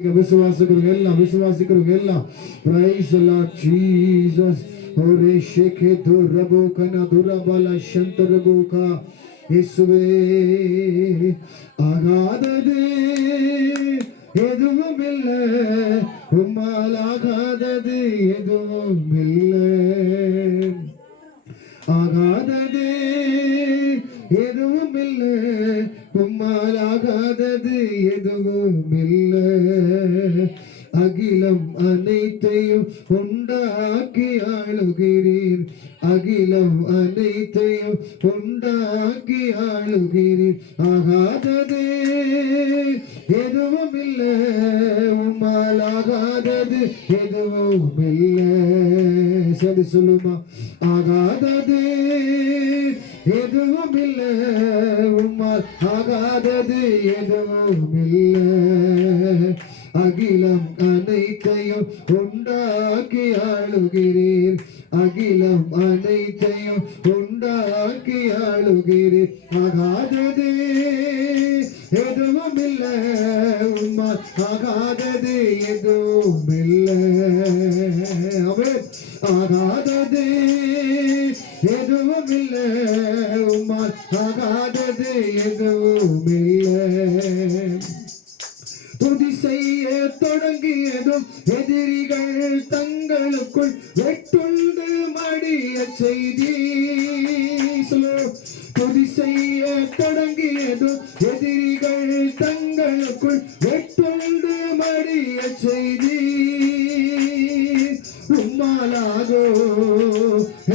விசுவாசிக்கிறவங்க எல்லாம் praise the Lord Jesus. ஓரே ஷேகே துரபோ கனா துரபல ஷந்தரபோகா. இயேசுவே, ஆகாதது எதுவும் இல்லை, உம்மால் ஆகாதது எதுவும் இல்லை. ஆகாதது எதுவும் இல்லை, உம்மால் ஆகாதது எதுவும் இல்லை. அகிலம் அனைத்தையும் உண்டாக்கி ஆளுகிறீர், அகிலம் அனைத்தையும் உண்டாக்கி ஆளுகிறீர். ஆகாதது எதுவும் இல்லை, உம்மால் ஆகாதது எதுவும் இல்லை. சரி சொல்லுமா, ஆகாதது எதுவும் இல்லை, உம்மால் ஆகாதது எதுவும் இல்லை. அகிலம் அனைத்தையும் உண்டாக்கி ஆளுகிறீர், அகிலம் அனைத்தையும் உண்டாக்கி ஆளுகிறீர். ஆகாதது எதுவும் இல்லை, உம்மால் ஆகாதது எதுவும் இல்லை. அவர் ஆகாதது எதுவும் இல்லை, உம்மால் ஆகாதது எதுவும் இல்லை. துதி செய்ய தொடங்கியதும் எதிரிகள் தங்களுக்குள் வெட்டுண்டு மடிய செய்தி. துதி செய்ய தொடங்கியதும் எதிரிகள் தங்களுக்குள் வெட்டுண்டு மடிய செய்தி. உம்மாலாகோ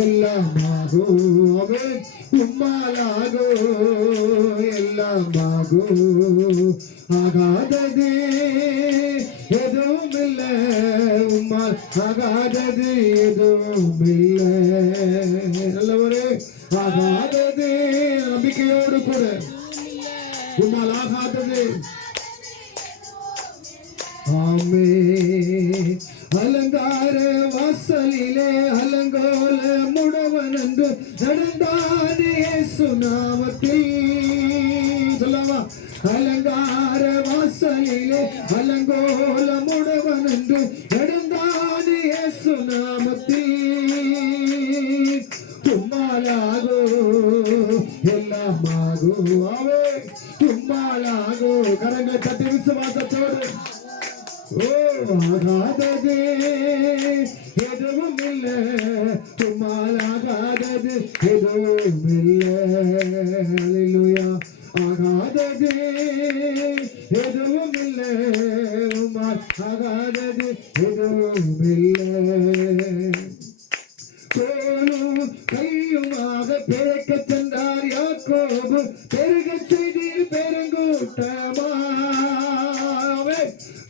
எல்லாமாகோ, அவன் உம்மாலாகோ எல்லாமாகோ. ஆகாதது எதுவும் இல்லை, உம்மால் ஆகாதது எதுவும் இல்லை. நல்லவரே, ஆகாதது நம்பிக்கையோடு கூட உம்மால் ஆகாதது. ஆமே. அலங்கார வாசலிலே அலங்கோல முடவன் என்று நடந்தானே இயேசு நாமத்தில். சொல்லவா, அலங்கார வாசலிலே அலங்கோல முடவன் என்று நடந்தானே இயேசு நாமத்தில். உம்மாலாகோ எல்லாமாகோ, அவே உம்மாலாகோ. கரங்களை தட்டி விசுவாசத்தோடு. ஓ, ஆகாதது எதுவும் இல்லை, உம்மால் ஆகாதது எதுவும் இல்லை. அல்லேலூயா. ஆகாதது எதுவும் இல்லை, உம்மால் ஆகாதது எதுவும் இல்லை. கோலும் கையுமாக பிழைக்க சென்றார் யாக்கோபு, பெருக செய்தீர் பெருங்கூட்டமா.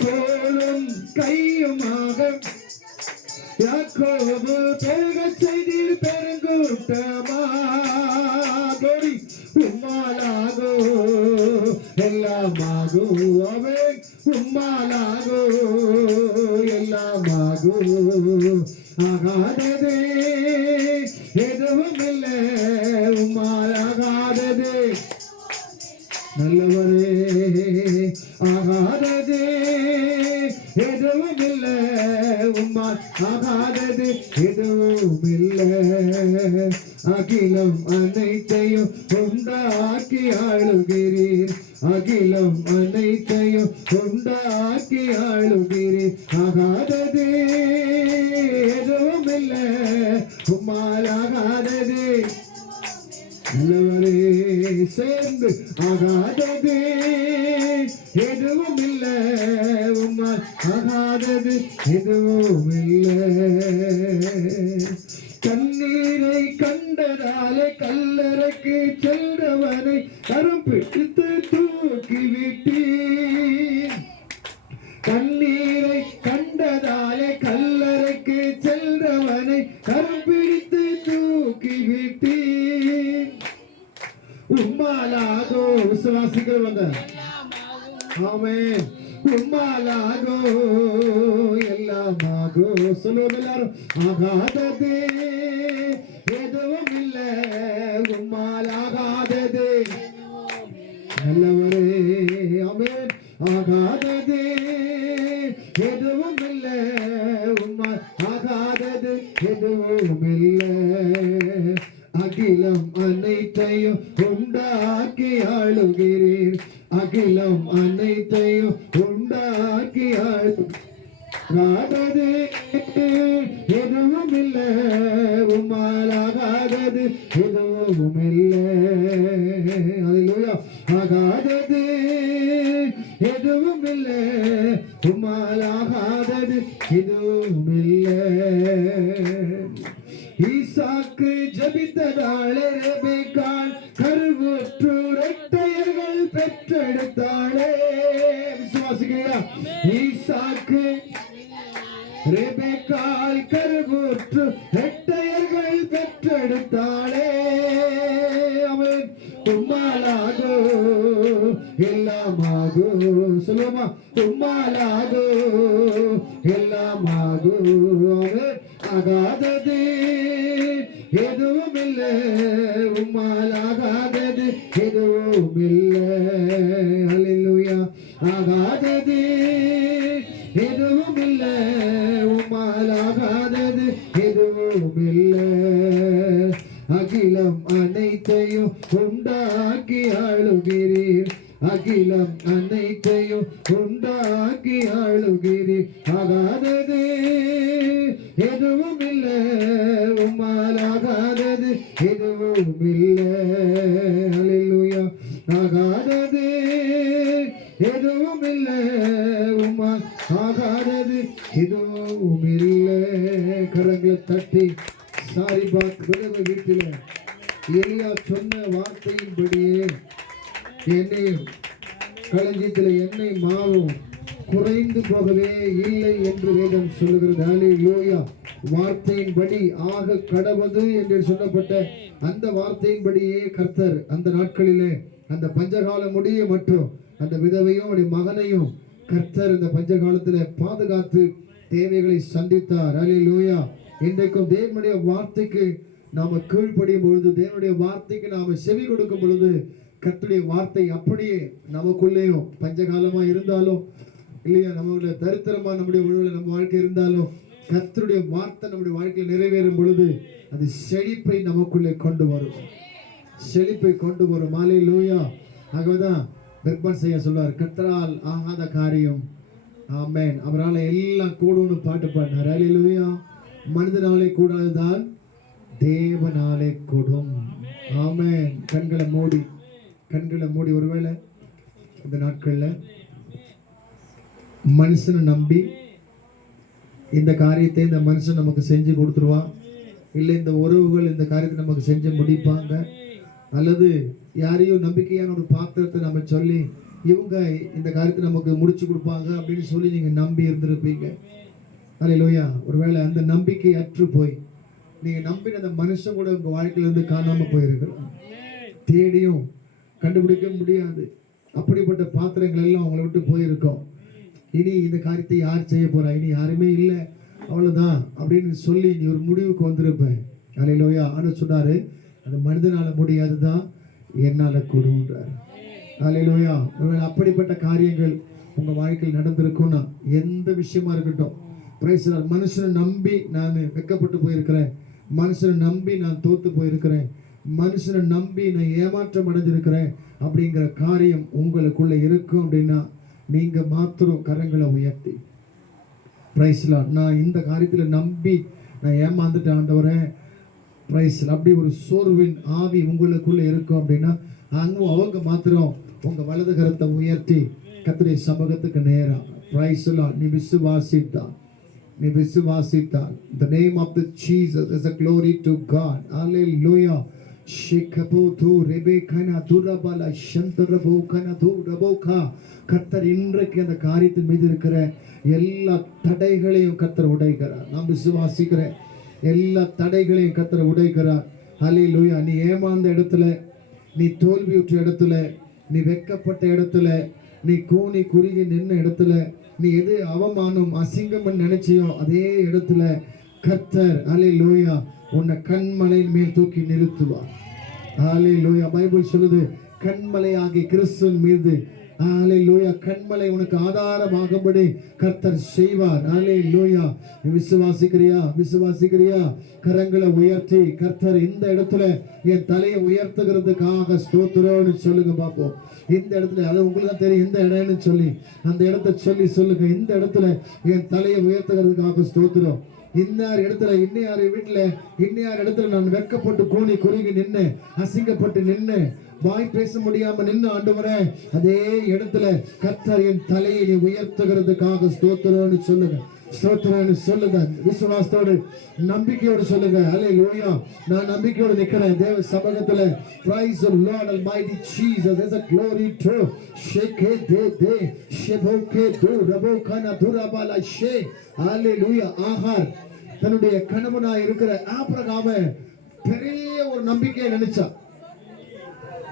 கோலும் கையுமாக யாக்கோபு பெருக செய்தீர் பெருங்கூட்டமா. கோடி உம்மாலாகோ எல்லாமாகோ, அவன் உம்மாலாகோ எல்லாமாகோ. ஆகாதது எதுவும் இல்லை, உம்மால் ஆகாதது. நல்லவரே, ஆகாதது எதுவும் இல்லை, உம்மால் ஆகாதது எதுவும் இல்லை. அகிலம் அனைத்தையும் உண்டாக்கி ஆளுகிறீர், அகிலம் அனைத்தையும் உண்டாக்கி ஆளுகிறீர். ஆகாதது எதுவும் இல்லை, உம்மால் ஆகாதது. நல்லவரே, சேர்ந்து ஆகாதது எதுவும் இல்லை, உம்மால் ஆகாதது எதுவும் இல்லை. கண்ணீரை கண்டதாலே கல்லறைக்கு செல்றவனை கரம் பிடித்து தூக்கி விட்டீர். கண்ணீரை கண்டதாலே கல்லறைக்கு செல்றவனை கரம் பிடித்து தூக்கி விட்டீர். உம்மாலாகோ. விசுவாசிகள் வந்த ஆமென். உம்மாலாகோ எல்லாமாகோ. சொல்லுவோம் எல்லாரும். ஆகாதது எதுவும் இல்லை, உம்மால் ஆகாதது. நல்லவரே, ஆமென். ஆகாதது உண்டாக்கி ஆகாதது எதுவும் இல்லை, உம்மாலாகாதது எதுவும் இல்லை. அல்லேலூயா. ஆகாதது எதுவும் இல்லை, உம்மாலாகாதது எதுவும் இல்லை. ஈசாக்கு ஜபித்ததாளே ரெபெக்காள் கருவுற்று இரட்டையர்கள் பெற்றெடுத்தாளே. விசுவாசிக்கிறீங்களா? ஈசாக்கு ரெபெக்காள் கருவுற்று இரட்டையர்கள் பெற்றெடுத்தாளே. அவன் உம்மாலாகோ எல்லாமாகோ. சொல்லுமா? உம்மாலாகோ எல்லாமாகோ. அவன் ஆகாதது எதுவும் இல்லை, உம்மாலாகாதது எதுவும் இல்லை. அல்லேலூயா. ஆகாதது எதுவும் இல்லை, உம்மாலாகாதது எதுவும் இல்லை. அகிலம் அனைத்தையும் உண்டாக்கி ஆளுகிறீர், அகிலம் அனைத்தையும் உண்டாக்கி ஆளுகிறீர். ஆகாதது எதுவும் இல்லை, உம்மாலாகாதது எதுவும் இல்லை. அல்லேலூயா. ஆகாதது எதுவும் இல்லை, உம்மால் ஆகாதது எதுவும் இல்லை. கரங்களை தட்டி சாரிபாத் விதவை வீட்டில் எலியா சொன்ன வார்த்தையின்படியே எண்ணெய் களஞ்சியத்தில் எண்ணெய் மாவும் குறைந்து போகவே இல்லை என்று வேதம் சொல்லுகிறது. அல்லேலூயா. வார்த்தையின்படி ஆக கடவது என்று சொல்லப்பட்ட அந்த வார்த்தையின்படியே கர்த்தர் அந்த நாட்களிலே அந்த பஞ்சகாலம் முடிய மற்றும் அந்த விதவையும் அவருடைய மகனையும் கர்த்தர் இந்த பஞ்சகாலத்தில் பாதுகாத்து தேவைகளை சந்தித்தார். அல்லேலூயா. இன்றைக்கும் தேவனுடைய வார்த்தைக்கு நாம கீழ்ப்படியும் பொழுது, தேவனுடைய வார்த்தைக்கு நாம செவி கொடுக்கும் பொழுது, கர்த்தருடைய வார்த்தை அப்படியே நமக்குள்ளேயும் பஞ்சகாலமா இருந்தாலும் இல்லையா, நம்மளுடைய தரித்திரமா நம்முடைய உழவுல நம்ம வாழ்க்கை இருந்தாலும் கர்த்தருடைய வார்த்தை நம்முடைய வாழ்க்கையில் நிறைவேறும் பொழுது அது செழிப்பை நமக்குள்ளே கொண்டு வரும், செழிப்பை கொண்டு வரும். அல்லேலூயா. ஆகவேதான் பெர்க்மன் செய்ய சொல்வார், கர்த்தரால் ஆகாத காரியம் ஆமென் அவரால் எல்லாம் கூடும்னு பாட்டு பாடினார். அல்லேலூயா. மனிதனாலே கூடாதுதான் தேவனாலே கூடும். ஆமென். கண்களை மூடி ஒருவேளை இந்த நாட்கள்ல மனுஷனை நம்பி இந்த காரியத்தை இந்த மனுஷன் நமக்கு செஞ்சு கொடுத்துருவான், இல்லை இந்த உறவுகள் இந்த காரியத்தை நமக்கு செஞ்சு முடிப்பாங்க, அல்லது யாரையும் நம்பிக்கையான ஒரு பாத்திரத்தை நம்ம சொல்லி இவங்க இந்த காரியத்தை நமக்கு முடிச்சு கொடுப்பாங்க அப்படின்னு சொல்லி நீங்க நம்பி இருந்திருப்பீங்க. அல்லேலூயா. ஒருவேளை அந்த நம்பிக்கை அற்று போய் நீங்க நம்பின அந்த மனுஷன் கூட உங்க வாழ்க்கையில இருந்து காணாம போயிருக்கலாம், தேடியும் கண்டுபிடிக்க முடியாது. அப்படிப்பட்ட பாத்திரங்கள் எல்லாம் அவங்கள விட்டு போயிருக்கோம். இனி இந்த காரியத்தை யார் செய்ய போறா, இனி யாருமே இல்லை, அவ்வளவுதான் அப்படின்னு சொல்லி நீ ஒரு முடிவுக்கு வந்திருப்பேன். அல்லேலூயா. ஆண்டவர் சொன்னாரு, அது மனிதனால முடியாதுதான் என்னால கூடுன்றார். அல்லேலூயா. அப்படிப்பட்ட காரியங்கள் உங்க வாழ்க்கையில் நடந்திருக்கும்னா எந்த விஷயமா இருக்கட்டும், பிரைஸ் தி லார்ட். மனுஷனை நம்பி நான் வெட்கப்பட்டு போயிருக்கிறேன், மனுஷனை நம்பி நான் தோத்து போயிருக்கிறேன், மனுஷனை நம்பி நான் ஏமாற்றம் அடைஞ்சிருக்கிறேன் அப்படிங்கிற காரியம் உங்களுக்குள்ள இருக்கும் அப்படின்னா நீங்க மாத்திரம் கரங்களை உயர்த்தி பிரைஸ் தி லார்ட், நான் இந்த காரியத்துல நம்பி நான் ஏமாந்துட்டு ஆண்டவரே பிரைஸ் அப்படி ஒரு சோர்வின் ஆவி உங்களுக்குள்ள இருக்கும் அப்படின்னா அவங்க மாத்திரம் உங்க வலது கரத்தை உயர்த்தி கர்த்தருடைய சமூகத்துக்கு நேரா பிரைஸ் தி லார்ட் நீ விசுவாசித்தால் the name of the Jesus is a glory to God. Hallelujah. Shikapotu rebekana durabala shantarabokana duraboka. கர்த்தர் இன்றைக்கு அந்த காரியத்தின் மீது இருக்கிற எல்லா தடைகளையும் கர்த்தர் உடைக்கிறார். நான் விசுவாசிக்கிறேன், எல்லா தடைகளையும் கர்த்தர் உடைக்கிறார். ஹல்லேலூயா. நீ ஏமாந்த இடத்துல, நீ தோல்வியுற்ற இடத்துல, நீ வெட்கப்பட்ட இடத்துல, நீ கூனி குறுகி நின்ன இடத்துல, நீ எது அவமானம் அசிங்கம் நினைச்சியோ அதே இடத்துல கர்த்தர் ஹல்லேலூயா உன்னை கண்மலையின் மேல் தூக்கி நிறுத்துவார். ஹல்லேலூயா. பைபிள் சொல்லுது, கண்மலையாகிய கிறிஸ்துவின் மீது ஹalleluya. கண்மலை உனக்கு ஆதாரமாகும்படி கர்த்தர் செய்வார். ஹalleluya. விசுவாசிக்கிறியா? விசுவாசிக்கிறியா? கரங்களை உயர்த்தி கர்த்தர் இந்த இடத்துல என் தலையை உயர்த்துகிறதுக்காக ஸ்தோத்திரம்னு சொல்லுங்க பாப்போம். இந்த இடத்துல அது உங்களுக்கு தான் தெரியும் இந்த இடம்னு சொல்லி அந்த இடத்தை சொல்லி சொல்லுங்க. இந்த இடத்துல என் தலையை உயர்த்துகிறதுக்காக ஸ்தோத்திரம். இன்னார் இடத்துல இன்னையார் வீட்டுல இன்னையார் இடத்துல நான் வெட்கப்பட்டு கூனி குறுகி நின்று அசிங்கப்பட்டு நின்று வாய் பேச முடியாம நின்று ஆண்டவரே அதே இடத்துல கர்த்தர் என் தலையை நீ உயர்த்துகிறதுக்காக ஸ்தோத்திரம்னு சொல்லுங்க. ஸ்தோத்திரம்னு சொல்லுங்க. விசுவாசத்தோடு நம்பிக்கையோடு சொல்லுங்க. ஹalleluya. நான் நம்பிக்கையோடு நிக்கிறேன் தேவ சமூகத்துல. Praise the Lord Almighty Jesus. There's a glory to shake de sheboke do rabokana durabala she. Hallelujah. ஆகார் தன்னுடைய கணவனாய் இருக்கிற ஆபிரகாம பெரிய ஒரு நம்பிக்கையை நினைச்சா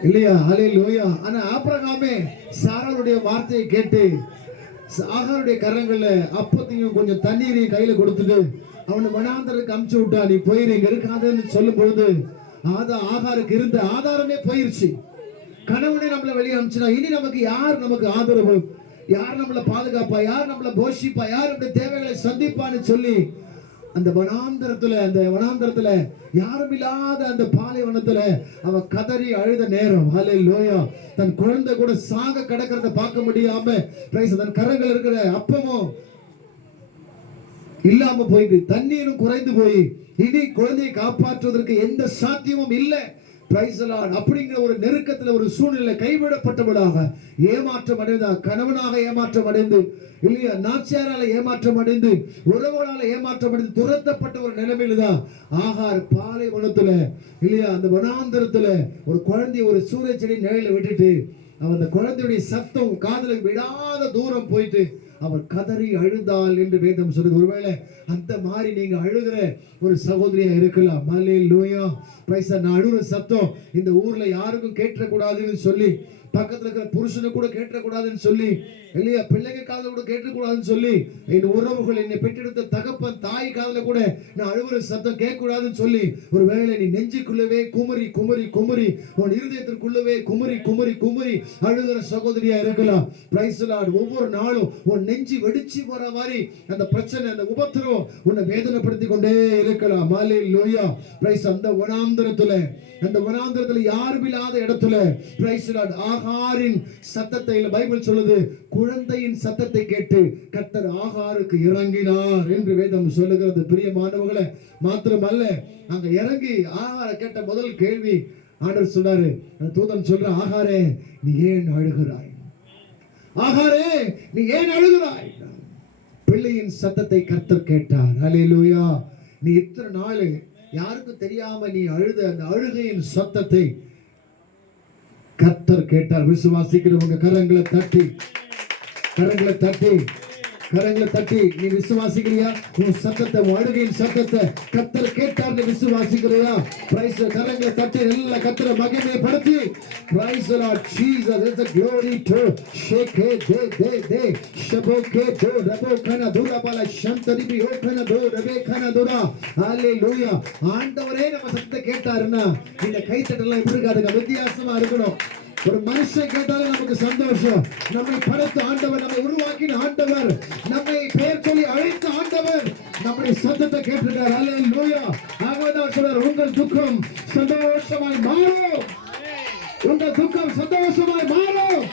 இல்லையா? ஹalleluya. ஆனா ஆபிரகாமே சாராளுடைய வார்த்தையை கேட்டு ஆகாருடைய கரங்கள்ல அப்பத்தையும் கொஞ்சம் தண்ணீரையும் கையில கொடுத்துட்டு அவனை வனாந்தரத்துக்கு அனுப்பிச்சு விட்டா. நீ போயிரு இங்க இருக்காதுன்னு சொல்லும் பொழுது ஆகாருக்கு இருந்த ஆதாரமே போயிருச்சு. கணவனே நம்மளை வெளியே அனுப்பிச்சுனா இனி நமக்கு யார் நமக்கு ஆதரவு, யார் நம்மளை பாதுகாப்பா, யார் நம்மளை போஷிப்பா, யார் நம்முடைய தேவைகளை சந்திப்பான்னு சொல்லி அந்த வனாந்தரத்துல யாரும் இல்லாத அந்த பாலைவனத்துல அவ கதறி அழுத நேரம். ஹalleluya. தன் குழந்தை கூட சாக கிடக்கிறத பார்க்க முடியாம தன் கரங்கள் இருக்கிற அப்பமும் இல்லாம போயிட்டு தண்ணீரும் குறைந்து போய் இனி குழந்தையை காப்பாற்றுவதற்கு எந்த சாத்தியமும் இல்லை. அப்படிங்கிற ஒரு நெருக்கத்தில் ஒரு சூழ்நிலை கைவிடப்பட்டவளாக ஏமாற்றம் அடைந்தா, கணவனாக ஏமாற்றம் அடைந்து இல்லையா, நாச்சியாரால ஏமாற்றம் அடைந்து, உறவுகளால ஏமாற்றம் அடைந்து துரத்தப்பட்ட ஒரு நிலைமையில தான் ஆகார் பாலைவனத்துல இல்லையா அந்த வனாந்தரத்துல ஒரு குழந்தைய ஒரு சூரிய செடி நிழல விட்டுட்டு அவன் அந்த குழந்தையுடைய சத்தம் காதுல விடாத தூரம் போயிட்டு அவர் கதறி அழுதாள் என்று வேதம் சொல்லுது. ஒருவேளை அந்த மாதிரி நீங்க அழுகிற ஒரு சகோதரியா இருக்கலாம். ஹalleluya. நான் அழுகிற சத்தம் இந்த ஊர்ல யாருக்கும் கேட்டக்கூடாதுன்னு சொல்லி, பக்கத்துல இருக்கிற புருஷனுக்கு கூட கேட்டக்கூடாதுன்னு சொல்லி இல்லையா, பிள்ளைங்க காதல கூட கேட்கக்கூடாதுன்னு சொல்லி, என் உறவுகள் என்னை பெற்றெடுத்த தகப்பன் தாய் காதல கூட நான் அழுகிற சத்தம் கேட்கக்கூடாதுன்னு சொல்லி ஒருவேளை நீ நெஞ்சுக்குள்ளவே குமரி குமரி குமரி உன் இருதயத்திற்குள்ளவே குமரி குமரி குமரி அழுகிற சகோதரியா இருக்கலாம். Praise the Lord. ஒவ்வொரு நாளும் உன் நெஞ்சு வெடிச்சு போற மாதிரி அந்த பிரச்சனை அந்த உபத்திரவம் உன்னை வேதனைப்படுத்தி கொண்டே இருக்கலாம். ஹalleluya. பிரைஸ் அந்த வனாந்தரத்துல யாரும் இல்லாத இடத்துல பிரைஸ் தி லார்ட் ஆகாரின் சத்தத்தை பைபிள் சொல்லுது, குழந்தையின் சத்தத்தை கேட்டு கர்த்தர் ஆகாருக்கு இறங்கினார் என்று வேதம் சொல்லுகிறது. பிரியமானவர்களே, மாத்திரமல்ல அங்க இறங்கி ஆகார கேட்ட முதல் கேள்வி ஆண்டவர் சொல்றாரு, தூதன் சொல்ற, ஆகாரே நீ ஏன் அழுகிறாய்? ஆகாரே நீ ஏன் அழுகிறாய்? பிள்ளையின் சத்தத்தை கர்த்தர் கேட்டார். ஹalleluya. நீ இத்தனை நாள் யாருக்கும் தெரியாம நீ அழுத அந்த அழுகையின் சத்தத்தை கர்த்தர் கேட்டார். விசுவாசிக்கிறவங்க கரங்களை தட்டி நீ விசுவாசிக்கிறியா? உன் சத்தத்தை, அழுகையின் சத்தத்தை கர்த்தர் கேட்டார் விசுவாசிக்கிறியா? பிரைஸ். கரங்களை தட்டி நல்ல கர்த்தரை மகிமைப்படுத்தி praise the Lord Jesus. It's a glory to shake de shaboke do rabokana durabala shantari bi okana do rabekana dura. ஹalleluya. ஆண்டவரே நம்ம சத்தத்தை கேட்டாருன்னா இந்த கைத்தட்டலாம் எப்படி இருக்காதுங்க, வித்தியாசமா இருக்கணும். ஒரு மனுஷன் கேட்டாலே நமக்கு சந்தோஷம். நம்மை படைத்த ஆண்டவர், நம்மை உருவாக்கின ஆண்டவர், நம்மை பெயர் சொல்லி அழைத்த ஆண்டவர் நம்முடைய சத்தத்தை கேட்டிருக்கார். ஹalleluya. ஆகவேதான் சொல்றார், உங்கள் துக்கம் சந்தோஷமாய் மாறும். உங்கள் துக்கம் சந்தோஷமாய் மாறும்.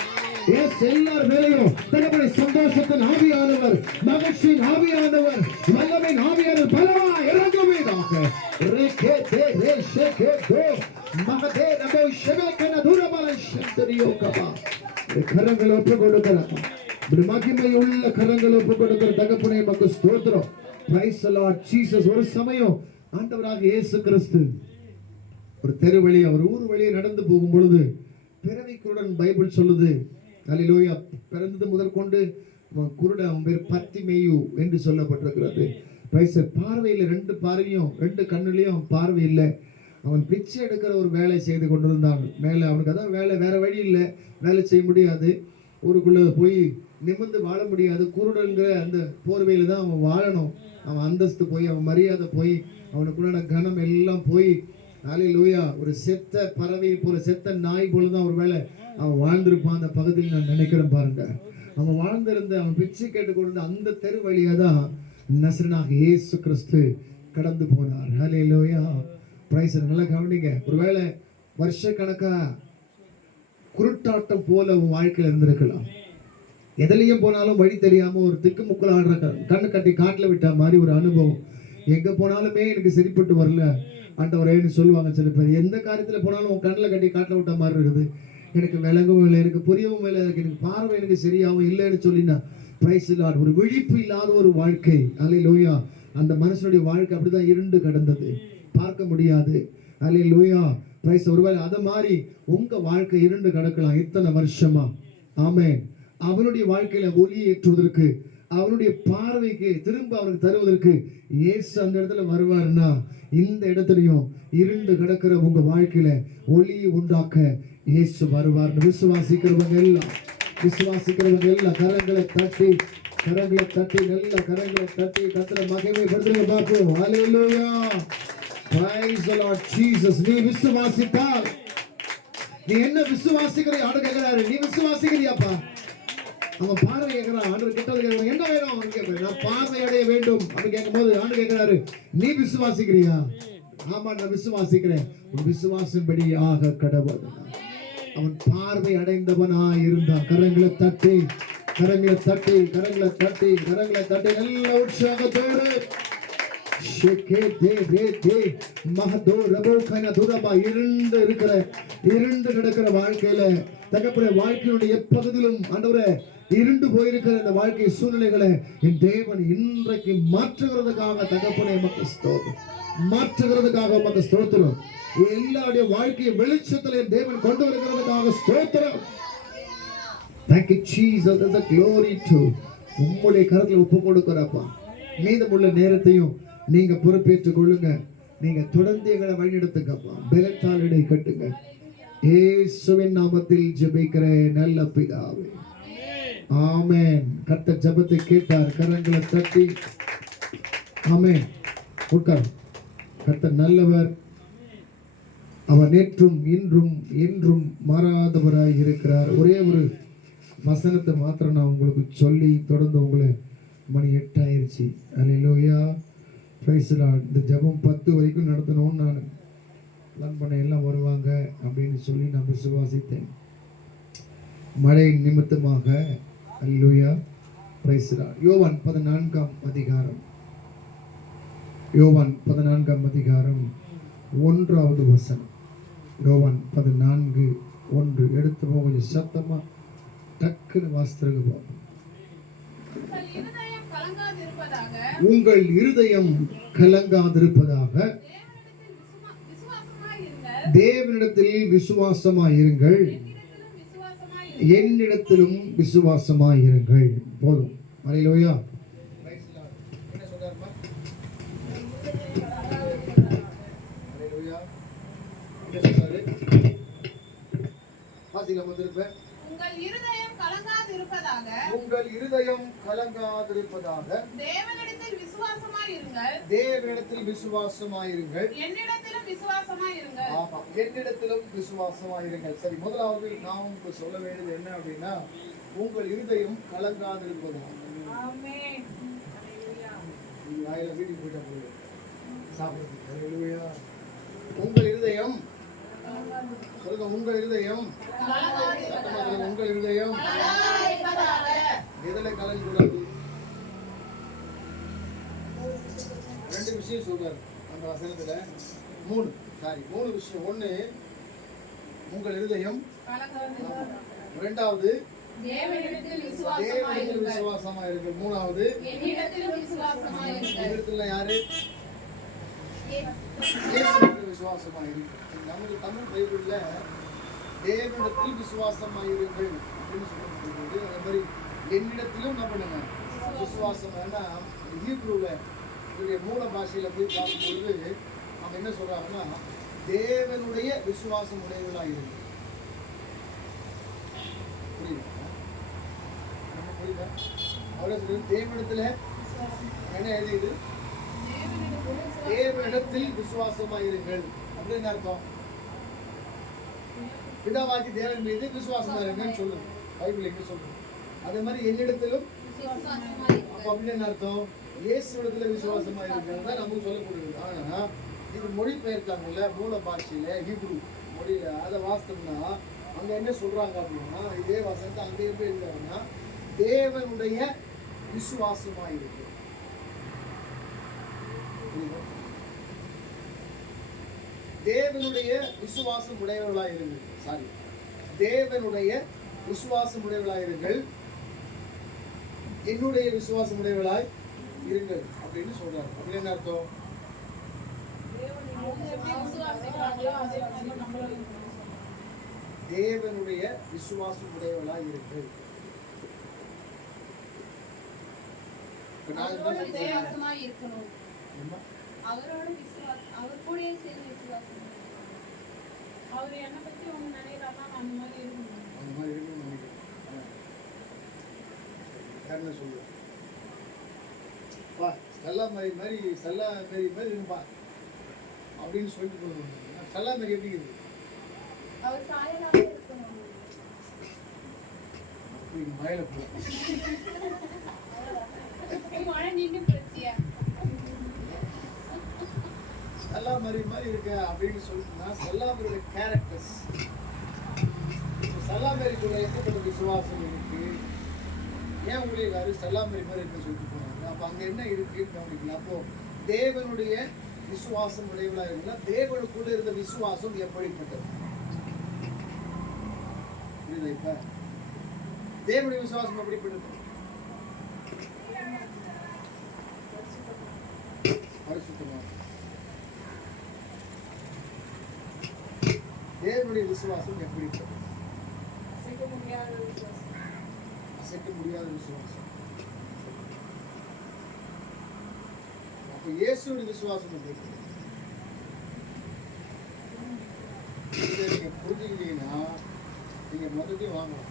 எல்லார் மேலையும் தன்னுடைய சந்தோஷத்தின் ஆவியானவர், மகிழ்ச்சியின் ஆவியானவர், வல்லமையின் ஆவியானவர் பலமாய் இறங்குவீராக. கரங்கள் ஒப்பு கொடுக்கிறார். மகிமை உள்ள கரங்கள் ஒப்பு கொடுக்கிற தகப்பனே மக்கு ஸ்தோத்திரம். Praise the Lord Jesus. ஒரு சமயம் ஆண்டவராக இயேசு கிறிஸ்து ஒரு தெரு வழியா ஒரு ஊர் வழியே நடந்து போகும் பொழுது பிறவி குருடன் பைபிள் சொல்லுது. ஹalleluya. பிறந்தது முதற்கொண்டு குருடன், அவன் பேர் பர்த்திமேயு என்று சொல்லப்பட்டிருக்கிறது. பார்வையில் ரெண்டு பார்வையும் ரெண்டு கண்ணுலையும் பார்வை இல்லை. அவன் பிச்சை எடுக்கிற ஒரு வேலை செய்து கொண்டிருந்தான். மேலே அவனுக்கு அதான் வேலை, வேற வழி இல்லை, வேலை செய்ய முடியாது, ஊருக்குள்ளே போய் நிமிர்ந்து வாழ முடியாது. குருடங்கிற அந்த போர்வையில் தான் அவன் வாழணும். அவன் அந்தஸ்து போய், அவன் மரியாதை போய், அவனுக்குள்ள கனம் எல்லாம் போய், ஹalleluya, ஒரு செத்த பறவை போல, செத்த நாய் போல தான் ஒரு வேலை அவன் வாழ்ந்திருப்பான் அந்த பகுதியில் நான் நினைக்கிறேன் பாருங்க. அவன் வாழ்ந்திருந்த அவன் பிச்சை கேட்டு கொண்டு அந்த தெரு வழியா தான் நசரனாக இயேசு கிறிஸ்து கடந்து போனார். ஹல்லேலூயா, பிரைஸ். நல்லா கவனிங்க. ஒருவேளை வருஷக்கணக்கா குருட்டாட்டம் போல உன் வாழ்க்கையில இருந்திருக்கலாம். எதுலையும் போனாலும் வழி தெரியாம ஒரு திக்குமுக்கள் ஆடுற கண்ணு கட்டி காட்டில் விட்ட மாதிரி ஒரு அனுபவம். எங்க போனாலுமே எனக்கு சரிப்பட்டு வரல ஆண்டவரேன்னு சொல்லுவாங்க சில பேர். எந்த காரியத்துல போனாலும் உன் கண்ணில் கட்டி காட்டில் விட்ட மாதிரி இருக்குது. எனக்கு விளங்கவும் இல்லை, எனக்கு புரியவும் இல்லை, எனக்கு பார்வை எனக்கு சரியாகவும் இல்லைன்னு சொல்லினா பிரைஸ் லார்ட். ஒரு விழிப்பு இல்லாத ஒரு வாழ்க்கை. அல்லேலூயா. அந்த மனுஷனுடைய வாழ்க்கை அப்படிதான் இருண்டு கடந்தது, பார்க்க முடியாது. அல்லேலூயா, பிரைஸ். ஒருவேளை அதை மாதிரி உங்க வாழ்க்கை இருண்டு கிடக்கலாம் இத்தனை வருஷமா. ஆமென். அவனுடைய வாழ்க்கையில ஒளி ஏற்றுவதற்கு, அவனுடைய பார்வைக்கு திரும்ப அவனுக்கு தருவதற்கு இயேசு அந்த இடத்துல வருவார்னா, இந்த இடத்துலயும் இருண்டு கிடக்கிற உங்க வாழ்க்கையில ஒளி உண்டாக்க இயேசு வருவார்னு விசுவாசிக்கிறவங்க எல்லாம் கரங்களை தட்டி நல்ல கரங்களை தட்டி கர்த்தரை மகிமைப்படுத்துங்க பார்ப்போம். ஹல்லேலூயா, பிரைஸ் தி லார்ட் ஜீசஸ். நீ விசுவாசித்தால், நீ என்ன விசுவாசிக்கிற ஆண்டு கேட்கிறாரு, நீ விசுவாசிக்கிறியாப்பா? அவன் பார்வை கேட்கிறான், ஆண்டவர் கிட்டது கேட்கிறான், என்ன வேணும் அவன் கேட்கிறான், நான் பார்வை அடைய வேண்டும் அப்படின்னு கேட்கும் போது ஆண்டு கேட்கிறாரு, நீ விசுவாசிக்கிறியா? ஆமா, நான் விசுவாசிக்கிறேன். உன் விசுவாசம்படி ஆக கடவுள். அவன் பார்வை அடைந்தவனா இருந்தான். கரங்களை தட்டி நல்ல உற்சாகத்தோடு இருண்டு கிடக்கிற வாழ்க்கையில தகப்பனே, வாழ்க்கையுடைய எப்பகுதியிலும் ஆண்டவரே இருண்டு போயிருக்கிற இந்த வாழ்க்கை சூழ்நிலைகளை என் தேவன் இன்றைக்கு மாற்றுகிறதுக்காக தகப்பனே உமக்கு ஸ்தோத்திரம், மாற்றுகிறதுக்காக உமக்கு ஸ்தோத்திரம். எல்லாருடைய வாழ்க்கையை வெளிச்சத்தில் என் தேவன் கொண்டு வருகிறதுக்காக ஸ்தோத்திரம். Thank you Jesus. There's a glory to உம்முடைய கரத்தில் ஒப்பு கொடுக்கிறப்பா. மீதமுள்ள நேரத்தையும் நீங்க பொறுப்பேற்றுக் கொள்ளுங்க. நீங்க தொடர்ந்து எங்களை வழிநடத்துங்கப்பா. பலத்தால் இடை கட்டுங்க. இயேசுவின் நாமத்தில் ஜெபிக்கிறேன் நல்ல பிதாவே, ஆமென். கர்த்தர் ஜெபத்தை கேட்டார். கரங்களை தட்டி ஆமென். உட்கார். கர்த்தர் நல்லவர், அவர் நேற்றும் இன்றும் என்றும் மாறாதவராய் இருக்கிறார். ஒரே ஒரு வசனத்தை மாத்திரம் நான் உங்களுக்கு சொல்லி தொடர்ந்து உங்களை மணி 8 ஆயிடுச்சு. அல்லேலூயா, பிரைஸ் தி லார்ட். இந்த ஜெபம் 10 வரைக்கும் நடத்தணும்னு நான் பிளான் பண்ண, எல்லாம் வருவாங்க அப்படின்னு சொல்லி நான் விசுவாசித்தேன். மழை நிமித்தமாக. அல்லேலூயா, பிரைஸ் தி லார்ட். யோவான் 14ஆம் அதிகாரம், யோவான் 14ஆம் அதிகாரம் 1வது வசனம். யோவான் 14:1 எடுத்து கொஞ்சம் சத்தமா டக்குன்னு வாசித்துருங்க பாப்போம். உங்கள் இருதயம் கலங்காதிருப்பதாக தேவனிடத்தில் விசுவாசமாயிருங்கள், என்னிடத்திலும் விசுவாசமாயிருங்கள். போதும். அல்லேலூயா. உங்கள் இருதயம் கலங்காதிருப்பதாக தேவனிடத்தில் விசுவாசமாயிருங்கள், என்னிடத்திலும் விசுவாசமாயிருங்கள். ஆமா, என்னிடத்திலும் விசுவாசமாயிருங்கள். சரி, முதலாவது நான் உங்களுக்கு சொல்ல வேண்டியது என்ன அப்படின்னா, உங்கள் இருதயம் கலங்காதிருப்பதாக. ஆமென். வாயில வீட்டுக்கு போயிட்டா போதும் சாப்பிடுறது. அல்லேலூயா. உங்கள் இருதயம் சொல்லுங்க, உங்கள் இருதயம், உங்கள் இருதயம் எதில் கலங்கக்கூடாது? 2 விஷயம் சொல்றாரு அந்த வசனத்துல. 3 விஷயம். 1, உங்கள் இருதயம். 2வது தேவனிடத்தில் விசுவாசமா இருக்கு. 3வது என்னிடத்தில் யாரு? இயேசுவிடத்தில் விசுவாசமா இருக்கு. நமக்கு தமிழ் பைபிள்ல தேவனிடத்தில் விசுவாசமாயிருங்கள் அப்படின்னு சொல்லிட்டு, அதே மாதிரி என்னிடத்திலும் என்ன பண்ணுங்க விசுவாசம். ஏன்னா ஹீப்ரூல இதனுடைய மூல பாஷையில போய் பார்க்கும்பொழுது அவங்க என்ன சொல்றாங்கன்னா, தேவனுடைய விசுவாசம் உடையவர்களாக இருக்கு. புரியுதா? அவரே தேவனிடத்துல என்ன எழுதியது? தேவனிடத்தில் விசுவாசமாயிருங்கள் அப்படின்னு அர்த்தம். பிதாவாகி தேவன் மீது விசுவாசமா இருங்கன்னு சொல்லுங்க. பைபிள் எங்க சொல்லுங்க? அதே மாதிரி என்னிடத்திலும். அப்ப அப்படின்னு என்ன அர்த்தம்? இயேசுவிடத்துல விசுவாசமா இருக்கிறது தான் நமக்கு சொல்லப்படுகிறது. ஆனா இது மொழி பெயர்த்தாங்கல்ல, மூல பாஷையில ஹீப்ரு மொழியில, அதை வாசித்தோம்னா அங்க என்ன சொல்றாங்க அப்படின்னா, இதே வசனத்தை அங்க எப்படி எழுதுறாங்கன்னா, தேவனுடைய விசுவாசமா இருக்கு. தேவனுடைய விசுவாசம் உடையவர்களாக இருங்கள். சாரி, தேவனுடைய விசுவாசம் உடையவர்களாக இருங்கள், என்னுடைய விசுவாசம் உடையவர்களாய் இருங்கள் அப்படின்னு சொல்றாரு. அப்படி என்ன அர்த்தம்? தேவனுடைய விசுவாசம் உடையவர்களாய் இருங்கள். அப்படின்னு சொல்லிட்டு போகணும். ஸ்டெல்லா மேரி எப்படி இருக்கு? மழையில போ ஸ்டெல்லா மேரி மாதிரி இருக்க அப்படின்னு சொல்லிட்டுனா ஸ்டெல்லா மேரியோட கேரக்டர்ஸ், ஸ்டெல்லா மேரிக்குள்ள எப்படிப்பட்ட விசுவாசம் இருக்கு, ஏன் ஊழியக்காரர் ஸ்டெல்லா மேரி மாதிரி இருக்குன்னு சொல்லிட்டு போனாங்க. அப்போ அங்கே என்ன இருக்குன்னு கவனிக்கலாம். அப்போ தேவனுடைய விசுவாசம் உடையவளாக இருந்தால் தேவனுக்குள்ள இருந்த விசுவாசம் எப்படிப்பட்டது? புரியுதா? இப்ப தேவனுடைய விசுவாசம் எப்படிப்பட்டது? பரிசுத்தமாக. தேவனுடைய விசுவாசம் எப்படிப்பட்டது? அசைக்க முடியாத விசுவாசம். அப்ப இயேசுடைய விசுவாசம் எப்படி? நீங்க புரிஞ்சுக்கிட்டீங்கன்னா நீங்க மொத்தத்தையும் வாங்கலாம்.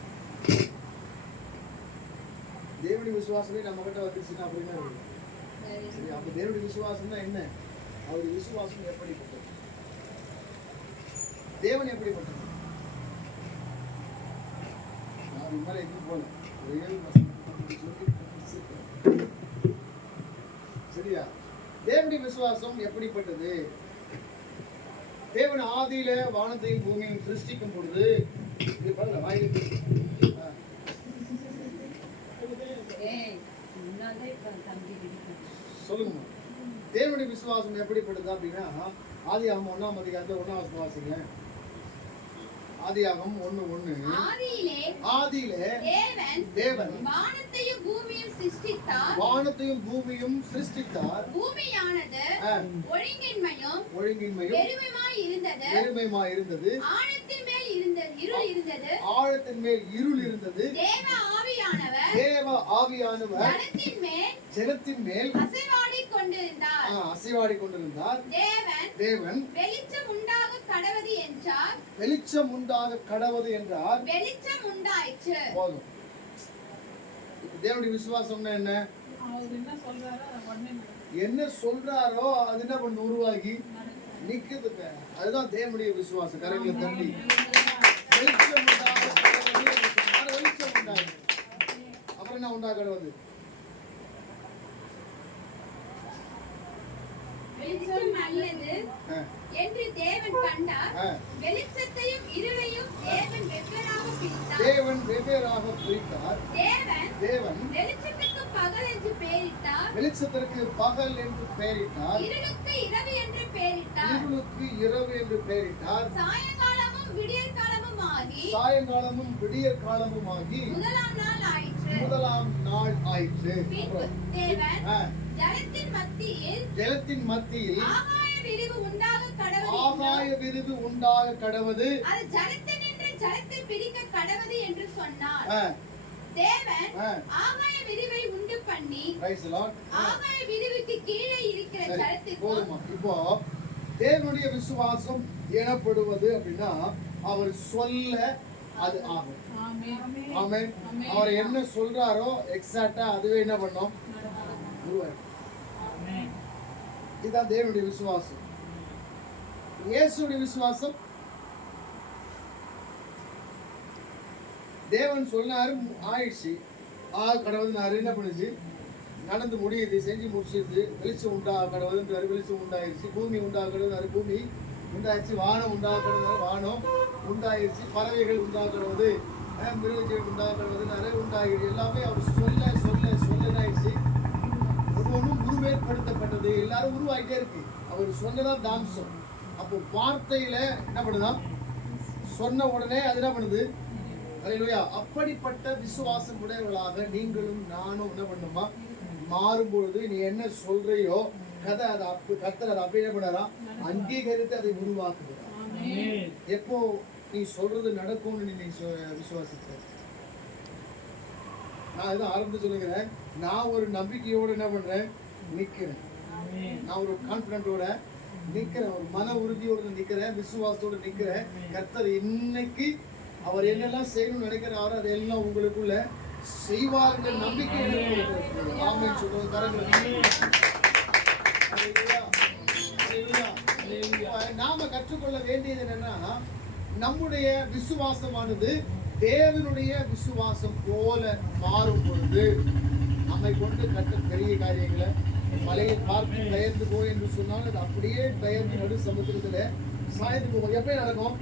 தேவனுடைய விசுவாசமே நம்ம கிட்ட வந்துருச்சுன்னா அப்படின்னா சரி, அப்ப தேவனுடைய விசுவாசம் தான் என்ன? அவருடைய விசுவாசம் எப்படிப்பட்டது? தேவன் எப்படிப்பட்டது? நான் இது மாதிரி எதுவும் போல சரியா? தேவனுடைய விசுவாசம் எப்படிப்பட்டது? தேவன் ஆதியில வானத்தையும் பூமியையும் சிருஷ்டிக்கும் பொழுது இது பாருங்க வாயிலுக்கு சொல்லுங்க. தேவனுடைய விசுவாசம் எப்படிப்பட்டது அப்படின்னா, ஆதியாகமம் 1ஆம் அதிகாரத்துல 1ஆம் வசனம் வாசிங்க. ஆதியாகமம் 1:1. ஆதியிலே தேவன் வானத்தையும் பூமியும் சிருஷ்டித்தார். பூமியானது ஒழுங்கின்மையும் வெறுமையுமாய் இருந்தது. ஆழத்தின் மேல் இருள் இருந்தது. தேவ ஆவியானவர் ஜலத்தின் மேல் அசைவாடிக் கொண்டிருந்தார். தேவன் வெளிச்சம் உண்டாக கடவது என்றார். வெளிச்சம் உண்டாயிற்று. போதும். தேவனுடைய விசுவாசம்னா என்ன? என்ன சொல்றாரோ அது என்ன பண்ண உருவாகி நிக்குதுங்க. அதுதான் தேவனுடைய விசுவாசம். கரையில தண்ணி வெளிச்சம் உண்டாக வெளிச்சம் உண்டாயிற்று. அப்புறம் என்ன உண்டாக கடவுது? வெளிச்சம் நல்லது என்று தேவன் கண்டார். வெளிச்சத்தையும் இருளையும் தேவன் வெவ்வேறாக பிரித்தார். தேவன் வெளிச்சத்துக்கு பகல் என்று பெயரிட்டார். இருளுக்கு இரவு என்று பெயரிட்டார். சாயங்காலமும் விடியற் காலமுமாகி முதலாம் நாள் ஆயிற்று. தேவன் ஜலத்தின் மத்தியில் ஆகாய விரிவு உண்டாக கடவது. அது ஜலத்தினின்று ஜலத்தை பிரிக்க கடவது என்று சொன்னார். தேவன் ஆகாய விரிவை உண்டு பண்ணி ஆகாய விரிவுக்கு கீழே இருக்கிற ஜலத்திற்கு. இப்போ தேவனுடைய விசுவாசம் எனப்படுவது அப்படின்னா அவர் சொல்ல அது ஆகும். ஆமென். அவர் என்ன சொல்றாரோ எக்ஸாக்ட்டா அதுவே என்ன பண்ணோம்? இதுதான் தேவனுடைய விசுவாசம். இயேசுடைய விசுவாசம் தேவன் சொன்னாரு, ஆயிடுச்சு. கடவுள்னாரு, என்ன பண்ணுச்சு? நடந்து முடியுது, செஞ்சு முடிச்சிருது. வெளிச்சம் கடவுள்ன்றாரு, வெளிச்சம் உண்டாயிருச்சு. பூமி கடவுள்னாரு, பூமி உண்டாயிருச்சு. வானம் கடவுள்னாரு, வானம் உண்டாயிருச்சு. பறவைகள் கடவுள், மிருகஜீவன் கடவுள்னாரு, உண்டாகிடுச்சு. எல்லாமே அவர் சொல்லனாயிடுச்சு. ஒவ்வொன்றும் உருவேற்படுத்தப்பட்டது. எல்லாரும் உருவாகிட்டே இருக்கு. அவர் சொன்னதான் தாம்சம். அப்போ வார்த்தையில என்ன பண்ணுதான்? சொன்ன உடனே அது என்ன பண்ணுது? அல்லேலூயா. அப்படிப்பட்ட விசுவாசம் உடையவர்களாக நீங்களும் நானும் என்ன பண்ணுமா மாறும்பொழுது, நீ என்ன சொல்றியோ கர்த்தர் அதை அப்படியே என்ன பண்ணாரா? அங்கீகரித்து அதை உருவாக்குகிறார். எப்போ நீ சொல்றது நடக்கும்னு நீ விசுவாசித்த, நான் இதை ஆரம்பித்து சொல்லுகிறேன். நான் ஒரு நம்பிக்கையோடு என்ன பண்றேன்? நிக்கிறேன். நான் ஒரு கான்பிடன்டோட நிக்கிறேன், ஒரு மன உறுதியோடு நிக்கிறேன், விசுவாசத்தோடு நிக்கிறேன். கர்த்தர் இன்னைக்கு அவர் என்னெல்லாம் செய்யணும்னு நினைக்கிறாரோ அதெல்லாம் உங்களுக்குள்ள செய்வார் என்ற நம்பிக்கை. ஆமென் சொல்றது கரங்கள். நாம கற்றுக்கொள்ள வேண்டியது என்னன்னா, நம்முடைய விசுவாசமானது தேவனுடைய விசுவாசம் போல மாறும் பொழுது நம்மை கொண்டு கட்ட பெரிய காரியங்களை, மலையை பார்த்து பெயர்ந்து போய் என்று சொன்னால் அது அப்படியே பெயர்ந்து நடு சமுத்திரத்துல சாய்ந்து போகும். எப்படி நடக்கும்?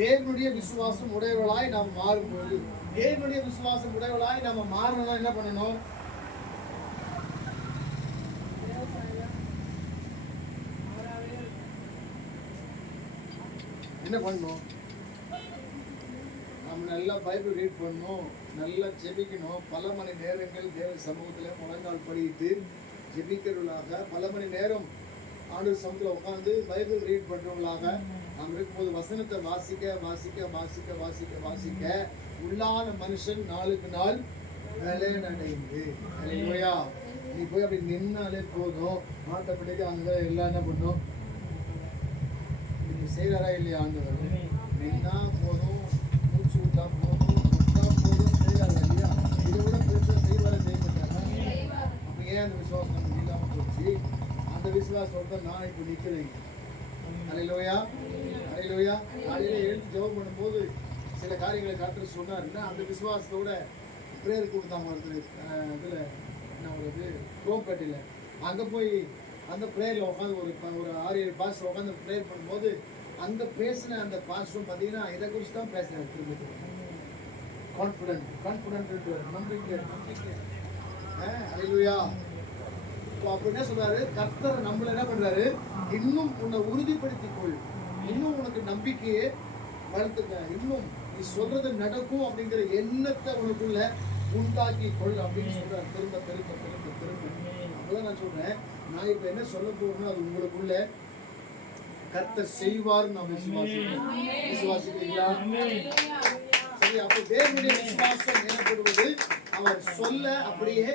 தேவனுடைய விசுவாசம் உடையவர்களாய் நாம் மாறும்போது, தேவனுடைய விசுவாசம் உடையவர்களாய் நாம மாறணும்னா என்ன பண்ணணும்? என்ன பண்ணணும்? நம்ம நல்லா பைபிள் ரீட் பண்ணணும், நல்லா ஜெபிக்கணும். பல மணி நேரங்கள் தேவ சமூகத்தில் முழங்கால் படிட்டு ஜெபிக்கிறவர்களாக, பல மணி நேரம் ஆண்டவர் சமூகத்தில் உட்காந்து பைபிள் ரீட் பண்றவங்களாக நாம் இருக்கும்போது வசனத்தை வாசிக்க வாசிக்க வாசிக்க வாசிக்க வாசிக்க உள்ளான மனுஷன் நாளுக்கு நாள் பலனடைந்து, அல்லேலூயா. நீ போய் அப்படி நின்னாலே போதும், ஆட்டப்படிக்கு அங்க எல்லாம் என்ன பண்ணும்? நீங்க செய்யறா இல்லையா? ஆண்டவர் நின்னா போதும், மூச்சு விட்டா போதும், செய்யறாங்க இல்லையா? இதை விட பெருசா செய்வார செய்ய மாட்டாங்க. அப்ப ஏன் அந்த விசுவாசம் நமக்கு இல்லாம போச்சு? அந்த விசுவாசத்தோட நான் இப்ப நிக்கிறேன். அல்லேலூயா, அல்லேலூயா. காலையில எழுந்து ஜெபம் பண்ணும்போது சில காரியங்களை கர்த்தர் சொன்னாருன்னா, அந்த விசுவாசத்தோட பிரேயர் கொடுத்தாங்க ஒருத்தர். இதுல என்ன ஒரு ரோம்பேட்டையில் அங்கே போய் அந்த ப்ரேயரில் உட்காந்து ஒரு 6-7 பாஸ்டர் உட்காந்து ப்ரேயர் பண்ணும்போது அங்கே பேசின அந்த பாஸ்டரும் பார்த்தீங்கன்னா இதை குறித்து தான் பேசுகிறார். திரும்ப கான்ஃபிடென்ட் நம்பிக்கை. அல்லேலூயா. இப்போ அப்போ என்ன சொல்றாரு? கர்த்தர் நம்மள என்ன பண்றாரு? இன்னும் உன்னை உறுதிப்படுத்திக் கொள், இன்னும் உனக்கு நம்பிக்கையை வளர்த்துக்க, இன்னும் நீ சொல்றது நடக்கும் அப்படிங்கிற எண்ணத்தை உனக்குள்ள உண்டாக்கி கொள் அப்படின்னு சொல்றாரு. திரும்ப திரும்ப திரும்ப திரும்ப. அப்பதான் நான் சொல்றேன், நான் இப்ப என்ன சொல்ல போறேன்னா அது உங்களுக்குள்ள கர்த்தர் செய்வார்னு நான் விசுவாசிக்கிறீங்களா? சரி, அப்போ தேவனுடைய விசுவாசம் எனப்படுவது அவர் சொல்ல அப்படியே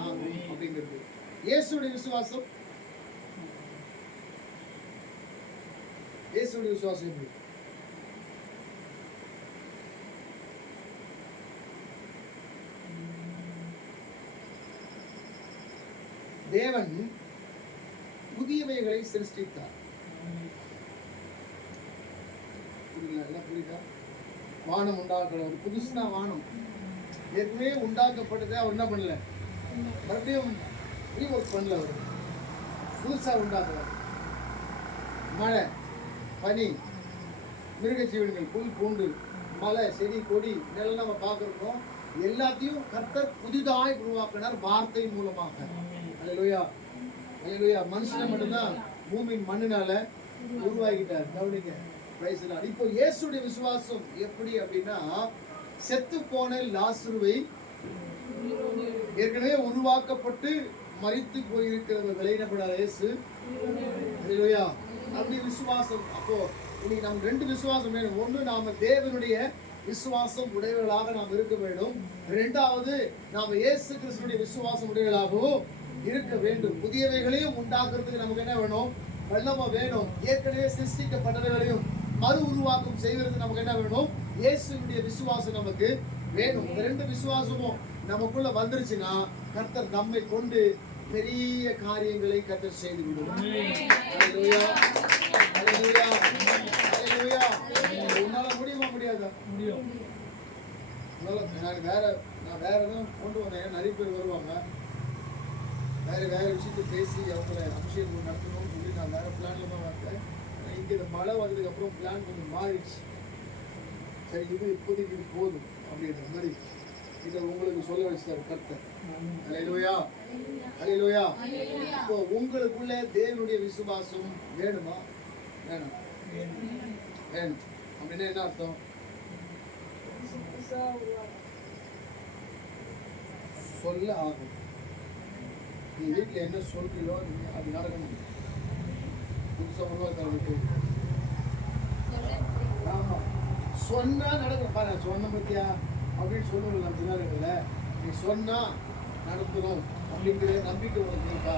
ஆகும் அப்படிங்கிறது. இயேசுடைய விசுவாசம், இயேசுடைய விசுவாசம் எப்படி? தேவன் புதியவைகளை சிருஷ்டித்தார். புரியுதா? வானம் உண்டாக்குறாரு, புதுசுனா வானம் ஏற்கனவே உண்டாக்கப்பட்டதை அவர் என்ன பண்ணல, மறுபடியும் ரீவொர்க் பண்ணல, அவர் புதுசா உண்டாக்குறாரு. மழை, பனி, மிருக ஜீவன்கள், புல் பூண்டு, மலை, செடி கொடி இதெல்லாம் நம்ம பார்க்கிறோம். எல்லாத்தையும் கர்த்தர் புதிதாய் உருவாக்கினார் வார்த்தை மூலமாக. அல்லேலூயா, அல்லேலூயா. மனுஷனை மட்டும்தான் பூமியின் மண்ணினால உருவாக்கிட்டார். கவனிங்க. இப்போ இயேசுடைய விசுவாசம் எப்படி அப்படின்னா, செத்து போன லாசருவை ஏற்கனவே உருவாக்கப்பட்டு மரித்து போயிருக்கிறவர்களை என்ன பண்ணார் இயேசு? அல்லேலூயா. அப்படி விசுவாசம். அப்போ இன்னைக்கு நம்ம 2 விசுவாசம் வேணும். ஒன்று, நாம தேவனுடைய விசுவாசம் உடையவர்களாக நாம் இருக்க வேண்டும். 2வது, நாம இயேசு கிறிஸ்துடைய விசுவாசம் உடையவர்களாகவும் இருக்க வேண்டும். புதியவைகளையும் உண்டாக்குறதுக்கு நமக்கு என்ன வேணும்? வல்லமை வேணும். ஏற்கனவே சிருஷ்டிக்கப்பட்டவைகளையும் மறு உருவாக்கம் செய்வதற்கு நமக்கு என்ன வேணும்? இயேசுடைய விசுவாசம் நமக்கு வேணும். இந்த 2 விசுவாசமும் நமக்குள்ள வந்துருச்சுன்னா கர்த்தர் நம்மை கொண்டு பெரிய காரியங்களை கர்த்தர் செய்து விடுவார். உன்னால முடியுமா முடியாதா? முடியும். நான் வேற எதுவும் கொண்டு வந்தேன். நிறைய பேர் வருவாங்க, வேற விஷயத்தை பேசி அவங்கள அபிஷேகம் நடத்தணும்னு சொல்லி நான் வேற பிளான்ல தான் வந்தேன். இங்கே இந்த மழை வந்ததுக்கு அப்புறம் பிளான் கொஞ்சம் மாறிடுச்சு. சரி, இது இப்போதைக்கு இது போதும் அப்படின்ற மாதிரி இதை உங்களுக்கு சொல்ல வச்சுட்டாரு கர்த்தர். அல்லேலூயா, அல்லேலூயா. இப்போ உங்களுக்குள்ள தேவனுடைய விசுவாசம் வேணுமா? வேணும். வேணும் அப்படின்னா என்ன அர்த்தம்? சொல்ல ஆகும். நீ வீட்டில் என்ன சொல்றீங்களோ அது நடக்கணும். புதுசாக உருவாக்க ஆமா, சொன்னா நடக்கும். பாரு, சொன்ன பத்தியா அப்படின்னு சொல்லுவோம் நம்ம சின்னல. நீ சொன்னா நடத்துறோம் அப்படிங்கிற நம்பிக்கை உனக்கு இருக்கா?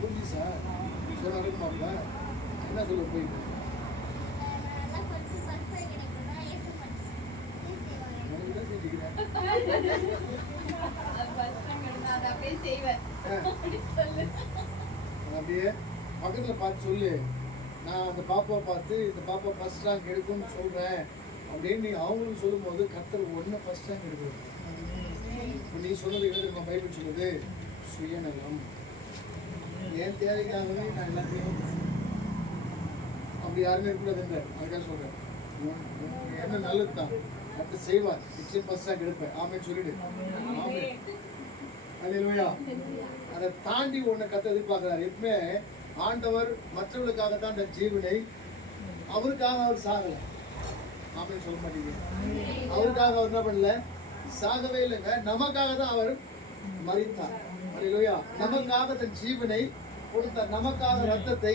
புரிஞ்சு சார் சொல்ல நடக்குமாப்ல? என்ன சொல்ல போயிட்டு அப்படியே பக்கத்துல பார்த்து சொல்லு. நான் அந்த பாப்பாவை பார்த்து இந்த பாப்பா ஃபர்ஸ்ட் ரேங்க் எடுக்கும்னு சொல்றேன் அப்படின்னு நீ அவங்களுக்கு சொல்லும் போது கர்த்தர் ஒன்று ஃபர்ஸ்ட் ரேங்க் எடுக்கணும். இப்போ நீ சொன்னது என்ன நம்ம பைபிள் சொல்லுது? சுயநலம். என் தேவைக்காகவே நான் எல்லாத்தையும் அப்படி யாருமே இருக்கக்கூடாது. அதுக்காக சொல்றேன், என்ன நல்லது தான் அடுத்து செய்வார். நிச்சயம் ஃபர்ஸ்ட் ரேங்க் எடுப்பேன். ஆமே சொல்லிடு. ஆமே. அல்லேலூயா. அதை தாண்டி ஒன்று கர்த்தர் எதிர்பார்க்கிறார். எப்பவுமே ஆண்டவர் மற்றவர்களுக்காக தான் அந்த ஜீவனை, அவருக்காக அவர் சாகல. ஆமென் சொல்ல மாட்டீங்க. அவருக்காக அவர் என்ன பண்ணல? சாகவே இல்லைங்க. நமக்காக தான் அவர் மரித்தார். அல்லேலூயா. நமக்காக தன் ஜீவனை கொடுத்தார். நமக்காக ரத்தத்தை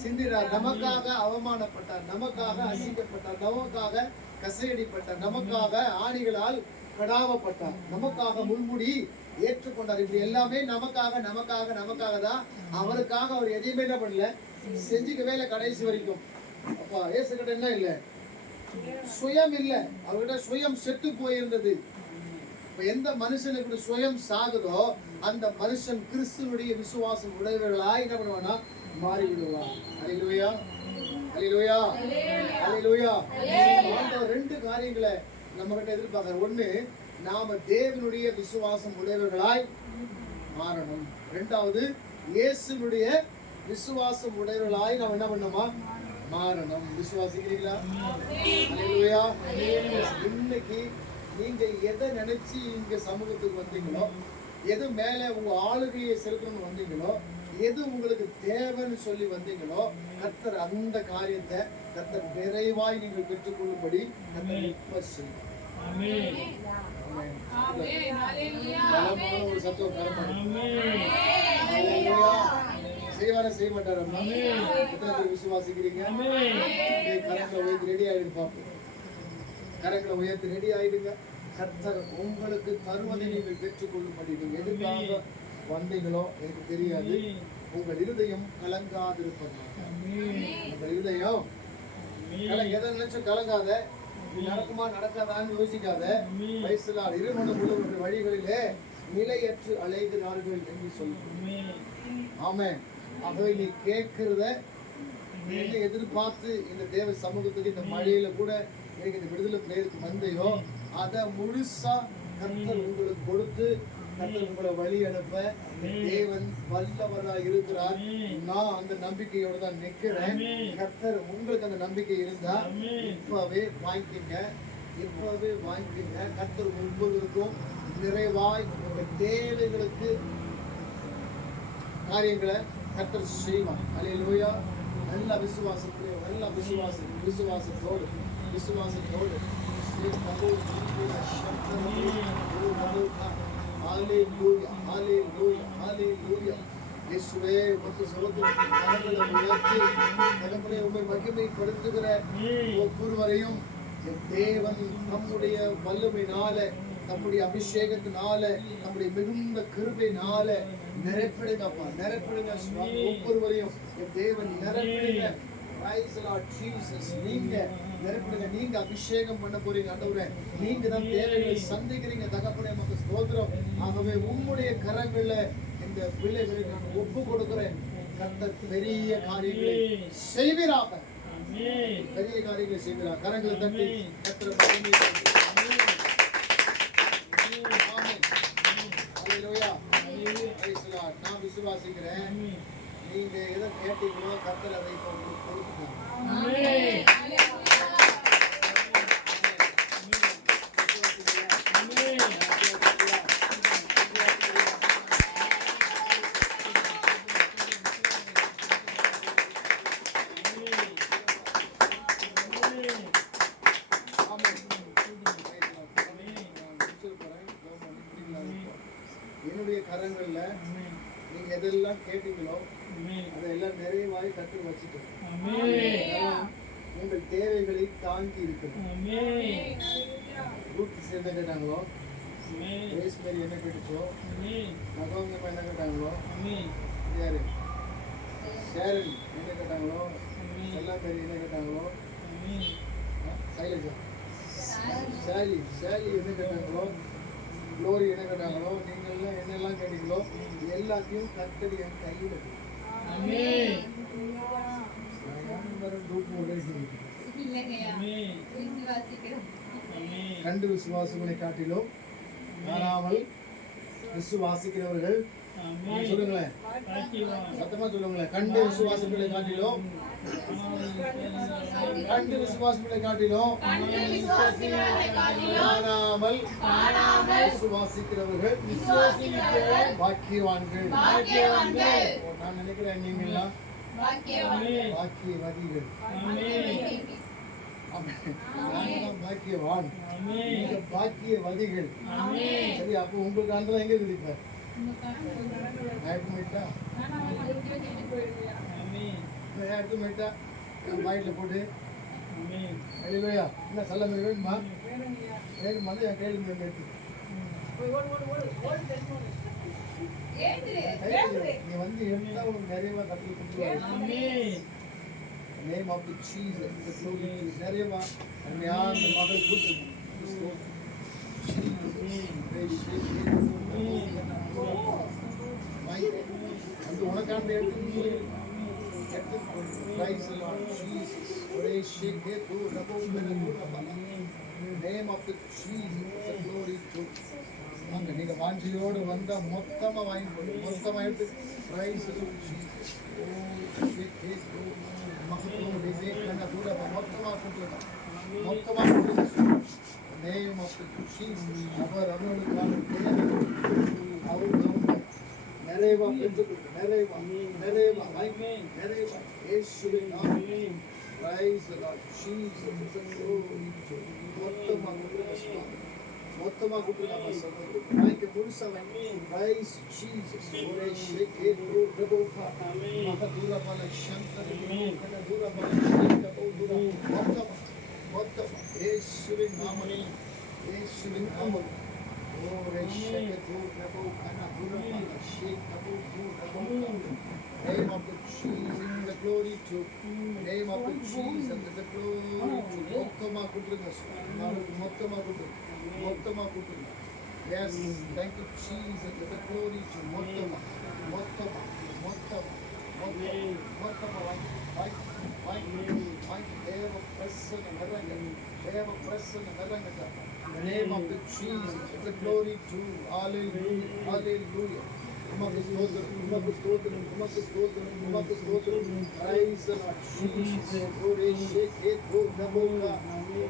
சிந்தினார். நமக்காக அவமானப்பட்டார். நமக்காக அசிங்கப்பட்டார். நமக்காக கசையடிப்பட்டார். நமக்காக ஆணிகளால் கடாவப்பட்டார். நமக்காக முள்முடி ஏற்றுக்கொண்டார். இப்படி எல்லாமே நமக்காக நமக்காக நமக்காக தான். அவருக்காக அவர் எதையுமே என்ன பண்ணல, செஞ்சுக்கவே இல்லை கடைசி வரைக்கும். அப்பா இயேசுகிட்ட என்ன இல்லை? சுயம் இல்லை. அவர்கிட்ட சுயம் செத்து போயிருந்தது. இப்ப எந்த மனுஷனுக்கு சுயம் சாகுதோ அந்த மனுஷன் கிறிஸ்துவனுடைய விசுவாசம் உடையவர்களாய் என்ன பண்ணுவானா? மாறிவிடுவான். அல்லேலூயா, அல்லேலூயா, அல்லேலூயா. ஆண்டவர் ரெண்டு காரியங்களை நம்ம கிட்ட எதிர்பார்க்கிறார். ஒண்ணு, நாம தேவனுடைய விசுவாசம் உடையவர்களாய் மாறணும். இரண்டாவது, இயேசுனுடைய விசுவாசம் உடையவர்களாய் நாம் என்ன பண்ணணுமா? மாறணும். விசுவாசிக்கிறீங்களா? அல்லேலூயா. இன்னைக்கு நீங்க எதை நினைச்சு இங்க சமூகத்துக்கு வந்தீங்களோ, எது மேல உங்க ஆளுகையை செலுத்தணும்னு வந்தீங்களோ, எது உங்களுக்கு தேவைன்னு சொல்லி வந்தீங்களோ, கர்த்தர் அந்த காரியத்தை கர்த்தர் நிறைவாய் நீங்கள் பெற்றுக்கொள்ளும்படி கர்த்தர் இப்ப செய்யும். ஒரு சத்தம் செய்வார செய்ய மாட்டாரு. எத்தனை பேர் விசுவாசிக்கிறீங்க? கரங்களை உயர்த்தி ரெடி ஆயிடுங்க. பார்ப்போம். கரங்களை உயர்த்தி ரெடி ஆயிடுங்க. கர்த்தர் உங்களுக்கு தருவதை நீங்கள் பெற்றுக்கொள்ளும்படி நீங்க எதுக்காக வந்தீங்களோ எனக்கு தெரியாது. உங்கள் இருதயம் கலங்காதிருப்பதாக. உங்கள் இருதயம் எதை நினைச்சும் கலங்காத. நடக்குமா நடக்காதான்னு யோசிக்காத. வயசுலார் இருமணம் உள்ளவர்கள் வழிகளிலே நிலையற்று அலைகிறார்கள் என்று சொல்லுங்க. ஆமே. ஆகவே நீ கேட்கிறத என்ன எதிர்பார்த்து இந்த தேவ சமூகத்துக்கு இந்த மழையில கூட எனக்கு இந்த விடுதலை பிளேயருக்கு வந்தையோ அதை முழுசா கர்த்தர் உங்களுக்கு கொடுத்து கர்த்தர் உங்களை வழி அனுப்ப தேவன் வல்லவராக இருக்கிறார். நான் அந்த நம்பிக்கையோட தான் நிற்கிறேன். கர்த்தர் உங்களுக்கு அந்த நம்பிக்கை இருந்தா இப்பவே வாங்கிக்கங்க, இப்பவே வாங்கிக்கங்க. கர்த்தர் ஒவ்வொருவருக்கும் நிறைவாய் உங்களுடைய தேவைகளுக்கு காரியங்களை கர்த்தர் செய்வார். அல்லேலூயா. நல்ல விசுவாசத்தோடு ஹalleluya, hallelujah, hallelujah. இயேசுவே உமக்கு ஸ்தோத்திரம். கரங்களை உம்மை மகிமைப்படுத்துகிற ஒவ்வொருவரையும் தேவன் நம்முடைய வல்லமையினால, நம்முடைய அபிஷேகத்தினால, நம்முடைய மிகுந்த கிருபையினால நிரப்பிடுங்கப்பா, நிரப்பிடுங்க. ஒவ்வொருவரையும் தேவன் நிரப்பிடுங்க. Praise the Lord Jesus. நீங்க நெருப்புங்க, நீங்க அபிஷேகம் பண்ண போறீங்க ஆண்டவரே. நீங்க தான் தேவைகளை சந்திக்கிறீங்க தகப்பனே, உமக்கு ஸ்தோத்திரம். ஆகவே உம்முடைய கரங்கள்ல இந்த பிள்ளைகளை நான் ஒப்பு கொடுக்கிறேன். கர்த்தர் பெரிய காரியங்களை செய்வீராக. பெரிய காரியங்களை செய்வீராக. கரங்களை தட்டி கர்த்தரை மகிமைப்படுத்துங்கள். நான் விசுவாசிக்கிறேன், நீங்க எதை கேட்டீங்களோ கர்த்தர் அதை என்னுடைய கரங்கள்ல நீங்க எதெல்லாம் கேட்டீங்களோ அதெல்லாம் நிறைவாய் கற்று வச்சுட்டு உங்கள் தேவைகளை தாங்கி இருக்கணும். என்ன கேட்டாங்களோ, ரேஸ்மேரி என்ன கேட்டுச்சோ, நகோங்கம்மா என்ன கேட்டாங்களோ, யாரு ஷேரன் என்ன கேட்டாங்களோ, செல்லாப்பேரி என்ன கேட்டாங்களோ, சைலஜா ஷாலி என்ன கேட்டாங்களோ, குளோரி என்ன கேட்டாங்களோ, நீங்கள்லாம் என்னெல்லாம் கேட்டீங்களோ எல்லாத்தையும் கர்த்தர் என் கையில் கண்டு விசுவாசங்களை காட்டிலும் காணாமல் விசுவாசிக்கிறவர்கள் சொல்லுங்களேன், சத்தமா சொல்லுங்களேன். கண்டு விசுவாசங்களை காட்டிலும் காணாமல் விசுவாசிக்கிறவர்கள் பாக்கியவான்கள். நான் நினைக்கிறேன் நீங்கெல்லாம் பாக்கியவதிகள். பாக்கியவான், பாக்கியவதிகள். சரி, அப்போ உங்களுக்கு அந்த எங்க இருப்பார் எடுத்து போயிட்டா பாயிட்ல போட்டு என்ன சொல்ல வேணுமா வேணுமா என் கையில் எடுத்து நீ வந்து எடுத்தா உனக்கு நிறைவா கட்டி கொடுத்துருவாங்க. நேம் ஆஃப் தி ஜீசஸ் நிறைவா அருமையான மகள் கொடுத்து வந்து உனக்கான எடுத்து Praise the Lord Jesus. Name of the Jesus, the glory to. அங்க நீங்க வாஞ்சியோடு வந்தா மொத்தமா வாங்கி போடு, மொத்தமா எடுத்து Praise the Lord Jesus. மொத்தமா Name of the Jesus. அவர் அவர்களுக்கான அவர் நிறைவா பெற்றுக்கொண்டு நிறைவா இயேசுவின் நாமத்தில் Praise the Lord Jesus. மொத்தமா கொடுங்க சகோதரர், வாய்க்கு முழுசா வாங்கி Praise Jesus. ஒரே ஷேக்கே பிரபோபா மகதூரபல சந்தரி கனதூரபல கபோதுர மொத்தமா இயேசுவின் நாமத்தில் ஒரே ஷேக்கே பிரபோ கனதூரபல ஷேக்கபோதுர Name of the Jesus, the glory to. Name of the Jesus, the glory to. Mottama kudrunga. Mottama kudrunga. Yes, thank you Jesus, the glory to. Mottama. Deva prasanna naranga. The name of the Jesus, the glory to. Hallelujah. Praise the Lord Jesus.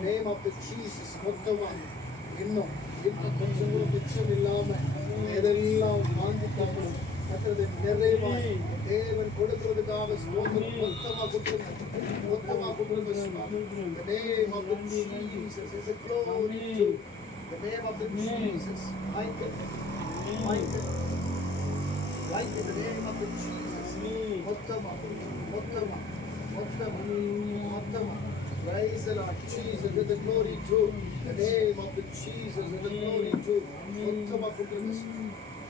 Name of the Jesus. மொத்தமா இன்னும் கொஞ்சம் கூட மிச்சம் இல்லாம எதெல்லாம் வாங்கிட்டாங்க மற்றது நிறைவாய் தேவன் கொடுக்கிறதுக்காக ஸ்தோத்திரம். மொத்தமா கொடுத்துருங்க. The name of the Jesus is a glory to. The name of the Jesus. Michael. Like in the name of the Jesus. Mottama. Praise the Lord Jesus. With the glory to. The name of the Jesus. With the glory to.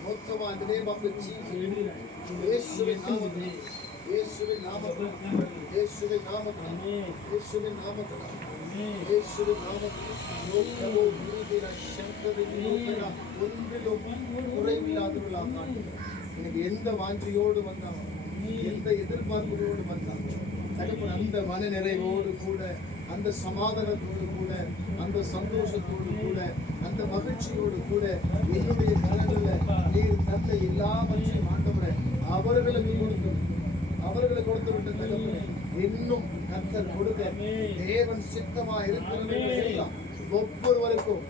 Mottama in the name of the Jesus. Yeshuவின் நாமத்தில் இயேசுவின் நாமத்தில், இயேசுவின் நாமத்தில், இயேசுவின் நாமத்தில், இயேசுவின் நாமத்தில் நோக்கமோ உறுதின சென்றதின் நோக்கினா ஒன்றிலும் குறைவில்லாதவர்களாக எனக்கு எந்த வாஞ்சியோடு வந்தாலும் எந்த எதிர்பார்ப்புகளோடு வந்தாலும் தகப்பன் அந்த மன நிறைவோடு கூட அந்த சமாதானத்தோடு கூட அந்த சந்தோஷத்தோடு கூட அந்த மகிழ்ச்சியோடு கூட என்னுடைய கரங்களில் நீர் தந்த எல்லாவற்றையும் ஆண்டவரே அவர்களுக்கு கொடுத்து விட்ட தகப்பனே இன்னும் கர்த்தர் கொடுக்க தேவன் சித்தமா இருக்கிறது எல்லாம் ஒவ்வொருவருக்கும்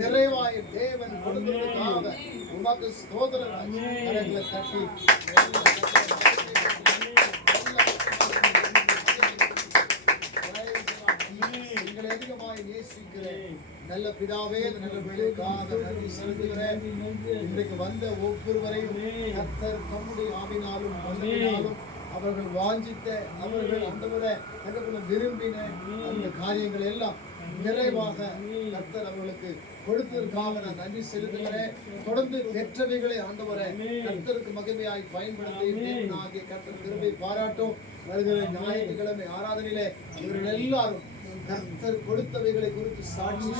நிறைவாய் தேவன் கொடுக்கிறதுக்காக உமக்கு ஸ்தோத்திரம் கரங்களை தட்டி எங்களை அதிகமாய் நேசிக்கிறேன் நல்ல பிதாவே நல்ல பிள்ளைக்காக நன்றி செலுத்துகிறேன். இன்றைக்கு வந்த ஒவ்வொருவரையும் கர்த்தர் தம்முடைய ஆவினாலும் வல்லமையினாலும் அவர்கள் வாஞ்சித்த அவர்கள் ஆண்டவரை விரும்பின அந்த காரியங்கள் எல்லாம் நிறைவாக கர்த்தர் அவர்களுக்கு கொடுத்ததற்காக நான் நன்றி செலுத்துகிறேன். தொடர்ந்து பெற்றவைகளை ஆண்டவரை கர்த்தருக்கு மகிமையாய் பயன்படுத்தி ஆகிய கர்த்தர் கிருபை பாராட்டும். வருகிற ஞாயிற்றுக்கிழமை ஆராதனையிலே இவர்கள் எல்லாரும் கர்த்தர் கொடுத்தவைகளை குறித்து சாட்சி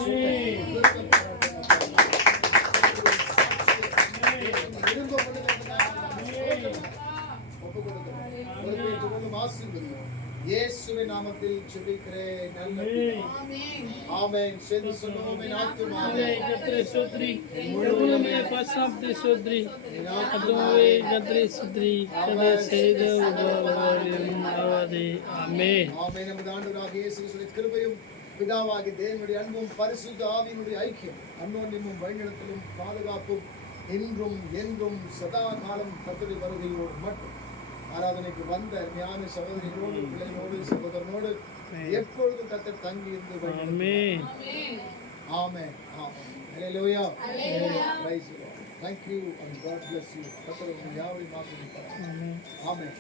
இயேசுவின் நாமத்தில் ஜெபிக்கிறேன். ஆமென். சேர்ந்து சொல்லுவோம். ஆமென். கர்த்தரை ஸ்தோத்திரி. முழுவதுமே பரிசுத்தத்தை ஸ்தோத்திரி. அதுவே கர்த்தரை ஸ்தோத்திரி. கர்த்தரை செய்த உபகாரங்களையும் மறவாதே. ஆமென். ஆமென். நமது ஆண்டவராகிய இயேசு கிறிஸ்துவின் கிருபையும் பிதாவாகிய தேவனுடைய அன்பும் பரிசுத்த ஆவியினுடைய ஐக்கியம் அன்யோன்யமும் வழிநடத்தலும் பாதுகாப்பும் இன்றும் என்றும் சதா காலம் கர்த்தருடைய வருகையோடு மட்டும் ஆராதனைக்கு வந்த ஞான சகோதரிகளோடு பிள்ளைகளோடு சகோதரனோடு எப்பொழுதும் கர்த்தர் தங்கி இருந்து ஆமென். ஆமென். ஹalleluya. Praise the Lord. Thank you and God bless you. கர்த்தர் உங்களை யாவரையும் ஆசீர்வதிப்பார். ஆமென்.